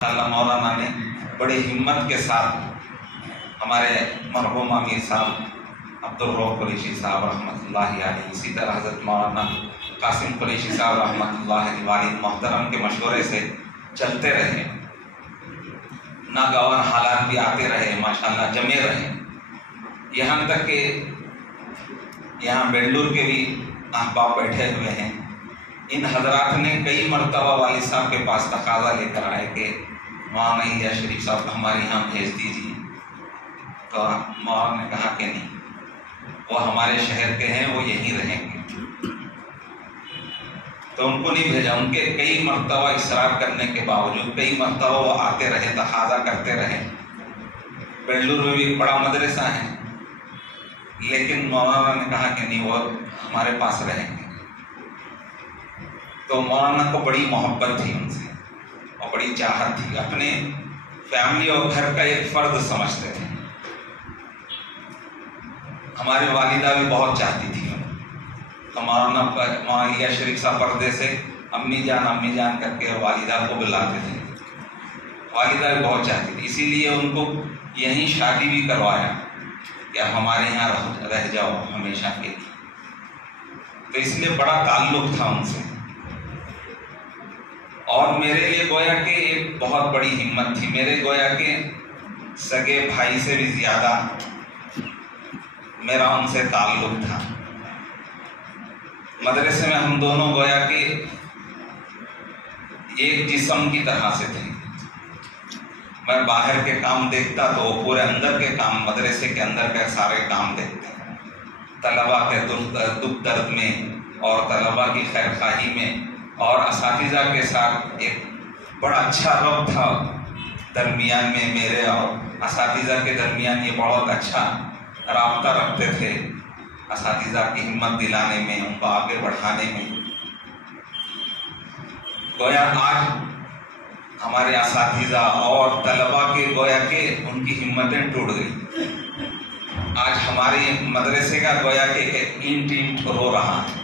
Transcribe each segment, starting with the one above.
اللہ مولانا نے بڑی ہمت کے ساتھ ہمارے مرحوم امیر صاحب عبدالرؤف قریشی صاحب رحمۃ اللہ علیہ، اسی طرح حضرت مولانا قاسم قریشی صاحب رحمۃ اللہ علیہ والد محترم کے مشورے سے چلتے رہے، ناگوار حالات بھی آتے رہے، ماشاءاللہ جمے رہے، یہاں تک کہ یہاں بنگلور کے بھی احباب بیٹھے ہوئے ہیں۔ ان حضرات نے کئی مرتبہ والد صاحب کے پاس تقاضا لے کر آئے کہ مولانا الیاس شریف صاحب کو ہمارے یہاں بھیج دیجیے، تو مولانا نے کہا کہ نہیں، وہ ہمارے شہر کے ہیں، وہ یہیں رہیں گے، تو ان کو نہیں بھیجا۔ ان کے کئی مرتبہ اصرار کرنے کے باوجود کئی مرتبہ وہ آتے رہے، تقاضا کرتے رہے۔ بنگلور میں بھی ایک بڑا مدرسہ ہے، لیکن مولانا نے کہا کہ نہیں، وہ ہمارے پاس رہیں گے۔ تو مولانا کو بڑی محبت تھی ان سے اور بڑی چاہت تھی، اپنے فیملی اور گھر کا ایک فرد سمجھتے تھے۔ ہماری والدہ بھی بہت چاہتی تھی، تو مولانا الیاس شریف صاحب پردے سے امی جان کر کے والدہ کو بلاتے تھے۔ والدہ بھی بہت چاہتی تھی، اسی لیے ان کو یہیں شادی بھی کروایا کہ اب ہمارے یہاں رہ جاؤ ہمیشہ کے لیے، تو اس لیے بڑا تعلق تھا ان سے۔ اور میرے لیے گویا کہ ایک بہت بڑی ہمت تھی، میرے گویا کہ سگے بھائی سے بھی زیادہ میرا ان سے تعلق تھا۔ مدرسے میں ہم دونوں گویا کہ ایک جسم کی طرح سے تھے۔ میں باہر کے کام دیکھتا تو وہ پورے اندر کے کام، مدرسے کے اندر کے سارے کام دیکھتے، طلباء کے دکھ درد میں اور طلباء کی خیر خواہی میں، اور اساتذہ کے ساتھ ایک بڑا اچھا ربط تھا درمیان میں، میرے اور اساتذہ کے درمیان یہ بہت اچھا رابطہ رکھتے تھے، اساتذہ کی ہمت دلانے میں، ان کو آگے بڑھانے میں۔ گویا آج ہمارے اساتذہ اور طلباء کے گویا کہ ان کی ہمتیں ٹوٹ گئی۔ آج ہمارے مدرسے کا گویا کہ ایک اینٹ رو رہا ہے،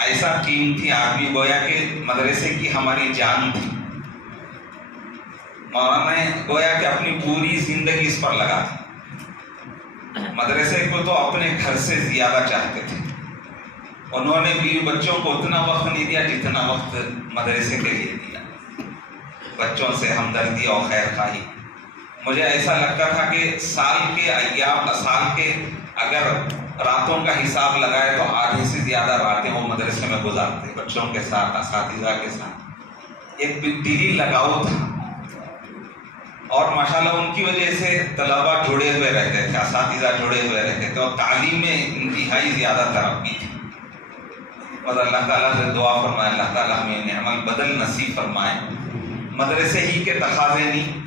ایسا قیمتی آدمی گویا کہ مدرسے کی ہماری جان تھی۔ مولانا نے گویا کہ اپنی پوری زندگی اس پر لگا تھی، مدرسے کو تو اپنے گھر سے زیادہ چاہتے تھے۔ انہوں نے بیوی بچوں کو اتنا وقت نہیں دیا جتنا وقت مدرسے کے لیے دیا، بچوں سے ہمدردی اور خیر خواہی۔ مجھے ایسا لگتا تھا کہ سال کے ایام، سال کے اگر راتوں کا حساب لگائے تو آدھی سے زیادہ راتیں وہ مدرسے میں گزارتے، بچوں کے ساتھ، اساتذہ کے ساتھ۔ ایک دلی لگاؤ تھا، اور ماشاءاللہ ان کی وجہ سے طلباء جڑے ہوئے رہتے تھے، اساتذہ جڑے ہوئے رہتے تھے، اور تعلیم میں انتہائی زیادہ ترقی تھی۔ اور اللہ تعالیٰ سے دعا فرمائے اللہ تعالیٰ ہمیں نعم البدل نصیب فرمائے۔ مدرسے ہی کے تقاضے نہیں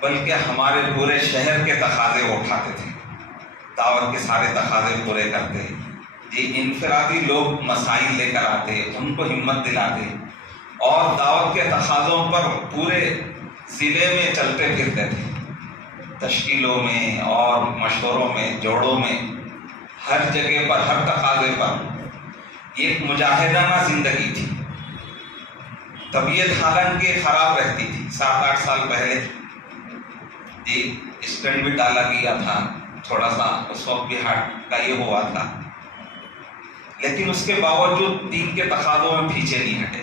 بلکہ ہمارے پورے شہر کے تقاضے وہ اٹھاتے تھے، دعوت کے سارے تقاضے پورے کرتے، جی انفرادی لوگ مسائل لے کر آتے، ان کو ہمت دلاتے، اور دعوت کے تقاضوں پر پورے ضلع میں چلتے پھرتے تھے، تشکیلوں میں اور مشوروں میں، جوڑوں میں، ہر جگہ پر، ہر تقاضے پر۔ ایک مجاہدانہ زندگی تھی، طبیعت حالانکہ خراب رہتی تھی۔ 7-8 سال پہلے جی اسٹینٹ بھی ڈالا گیا تھا، تھوڑا سا اس وقت بھی ہارٹ کا یہ ہوا تھا، لیکن اس کے باوجود دین کے تقاضوں میں پیچھے نہیں ہٹے۔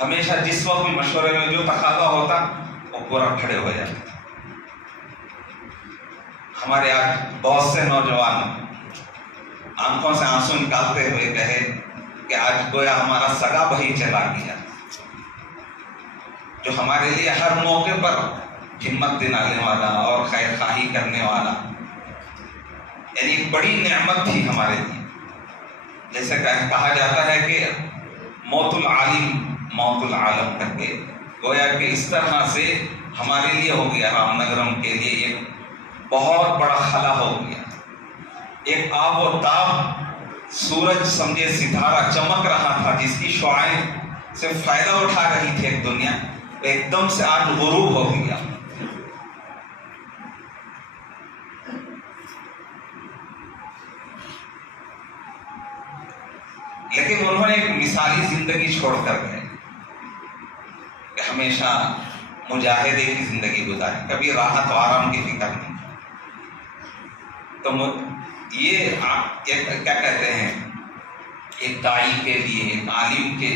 ہمیشہ جس وقت بھی مشورے میں جو تقاضا ہوتا وہ پورا کھڑے ہو جاتے تھے۔ ہمارے آج بہت سے نوجوان آنکھوں سے آنسو نکالتے ہوئے کہے کہ آج گویا ہمارا سگا بھائی چلا گیا، جو ہمارے لیے ہر موقع پر ہمت دلانے والا اور خیر خواہی کرنے والا، یعنی ایک بڑی نعمت تھی ہمارے لیے۔ جیسے کہا جاتا ہے کہ موت العالم موت العالم کر کے، گویا کہ اس طرح سے ہمارے لیے ہو گیا، رام نگرم کے لیے ایک بہت بڑا خلا ہو گیا۔ ایک آب و تاب سورج سمجھے ستارہ چمک رہا تھا، جس کی شعاعیں سے فائدہ اٹھا رہی تھی ایک دنیا، ایک دم سے آج غروب ہو گیا۔ لیکن انہوں نے ایک مثالی زندگی چھوڑ کر گئے کہ ہمیشہ مجاہدے کی زندگی گزاری، کبھی راحت و آرام کی فکر نہیں. تو یہ کیا کہتے ہیں، ایک داعی کے لیے، ایک عالم کے،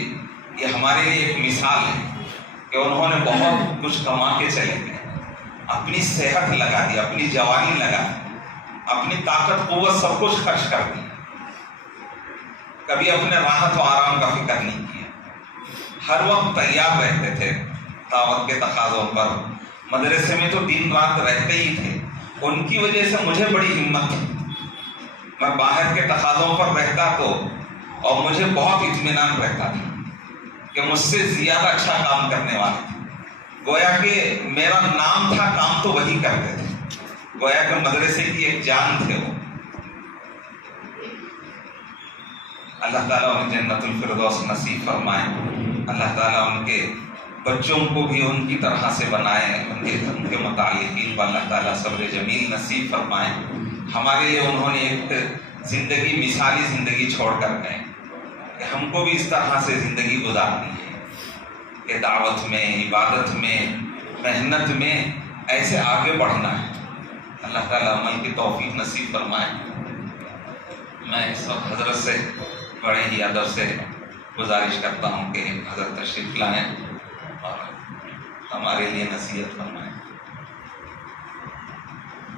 یہ ہمارے لیے ایک مثال ہے کہ انہوں نے بہت کچھ کما کے چلے گئے، اپنی صحت لگا دی، اپنی جوانی لگا دی، اپنی طاقت قوت سب کچھ خرچ کر دی، کبھی اپنے راحت و آرام کا فکر نہیں کیا، ہر وقت تیار رہتے تھے دعوت کے تقاضوں پر. مدرسے میں تو دن رات رہتے ہی تھے. ان کی وجہ سے مجھے بڑی ہمت تھی، میں باہر کے تقاضوں پر رہتا تو اور مجھے بہت اطمینان رہتا تھا کہ مجھ سے زیادہ اچھا کام کرنے والے تھے. گویا کہ میرا نام تھا، کام تو وہی کرتے تھے، گویا کہ مدرسے کی ایک جان تھے وہ. اللہ تعالیٰ انہیں جنت الفردوس نصیب فرمائے. اللہ تعالیٰ ان کے بچوں کو بھی ان کی طرح سے بنائے، ان کے متعلقین کو اللہ تعالیٰ صبر جمیل نصیب فرمائے. ہمارے لیے انہوں نے ایک زندگی، مثالی زندگی چھوڑ کر گئے کہ ہم کو بھی اس طرح سے زندگی گزارنی ہے کہ دعوت میں، عبادت میں، محنت میں ایسے آگے بڑھنا ہے. اللہ تعالیٰ عمل کی توفیق نصیب فرمائے. میں اس وقت حضرت سے بڑے ہی ادب سے گزارش کرتا ہوں کہ حضرت تشریف لائیں اور ہمارے لیے نصیحت فرمائیں.